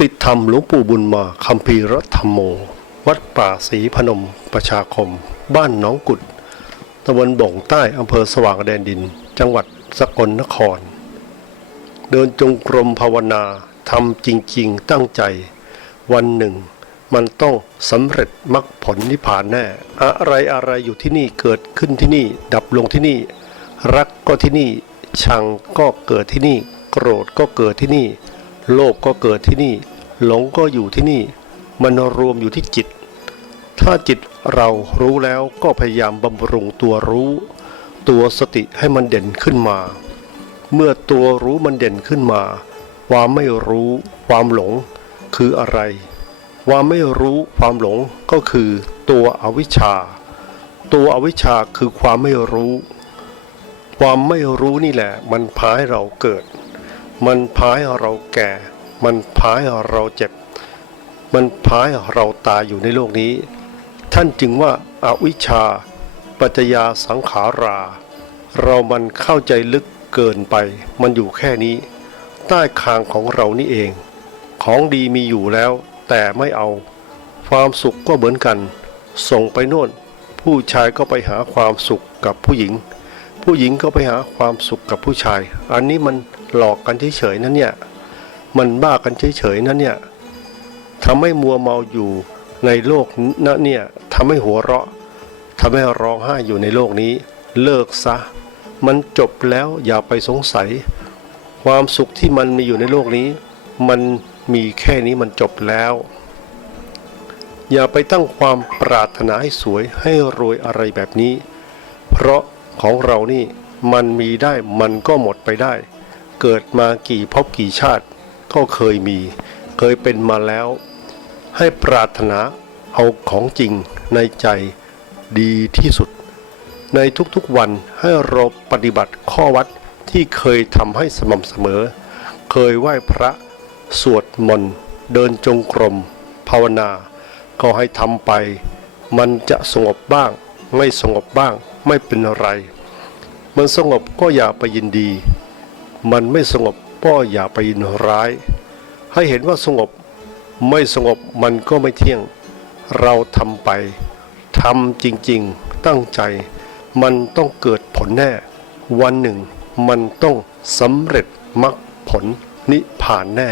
ติธรรมหลวงปู่บุญมาคัมภีรธรรมโม วัดป่าศรีพนมประชาคม บ้านน้องกุดตำบลบ่งใต้อำเภอสว่างแดนดิน จังหวัดสกลนคร เดินจงกรมภาวนาทำจริงๆตั้งใจ วันหนึ่ง มันต้องสำเร็จมรรคผลนิพพานแน่ อะไรอะไรอยู่ที่นี่เกิดขึ้นที่นี่ ดับลงที่นี่ รักก็ที่นี่ชังก็เกิดที่นี่ โกรธก็เกิดที่นี่ โลภก็เกิดที่นี่ หลงก็อยู่ที่นี่ มันรวมอยู่ที่จิต ถ้าจิตเรารู้แล้วก็พยายามบำรุงตัวรู้ ตัวสติให้มันเด่นขึ้นมา เมื่อตัวรู้มันเด่นขึ้นมา ความไม่รู้ความหลงคืออะไรความไม่รู้ความหลงก็คือตัวอวิชชา ตัวอวิชชาคือความไม่รู้ ความไม่รู้นี่แหละ มันพาให้เราเกิด มันพาให้เราแก่ มันพาให้เราเจ็บ มันพาให้เราตายอยู่ในโลกนี้ ท่านจึงว่าอาวิชชา ปัจจยาสังขารา เรามันเข้าใจลึกเกินไป มันอยู่แค่นี้ ใต้คางของเรานี่เอง ของดีมีอยู่แล้ว แต่ไม่เอา ความสุขก็เหมือนกัน ส่งไปโน่น ผู้ชายก็ไปหาความสุขกับผู้หญิง ผู้หญิงก็ไปหาความสุขกับผู้ชาย อันนี้มัน หลอกกันเฉยๆนั่นเนี่ย มันบ้ากันเฉยๆนั่นเนี่ยทำให้มัวเมาอยู่ในโลกนั่นเนี่ยทำให้หัวเราะทำให้ร้องไห้อยู่ในโลกนี้ เลิกซะ มันจบแล้วอย่าไปสงสัย ความสุขที่มันมีอยู่ในโลกนี้ มันมีแค่นี้มันจบแล้ว อย่าไปตั้งความปรารถนาให้สวยให้รวยอะไรแบบนี้ เพราะของเรานี่มันมีได้มันก็หมดไปได้ เกิดมากี่ภพกี่ชาติ ก็เคยมี เคยเป็นมาแล้ว ให้ปรารถนาเอาของจริงในใจดีที่สุด ในทุกๆวันให้เราปฏิบัติข้อวัดที่เคยทำให้สม่ำเสมอ เคยไหว้พระ สวดมนต์ เดินจงกรม ภาวนา ก็ให้ทำไป มันจะสงบบ้าง ไม่สงบบ้าง ไม่เป็นไร มันสงบก็อย่าไปยินดี มันไม่สงบก็อย่าไปยินร้าย ให้เห็นว่าสงบไม่สงบมันก็ไม่เที่ยง เราทำไปทำจริงๆ ตั้งใจ มันต้องเกิดผลแน่ วันหนึ่ง มันต้องสำเร็จมรรคผลนิพพานแน่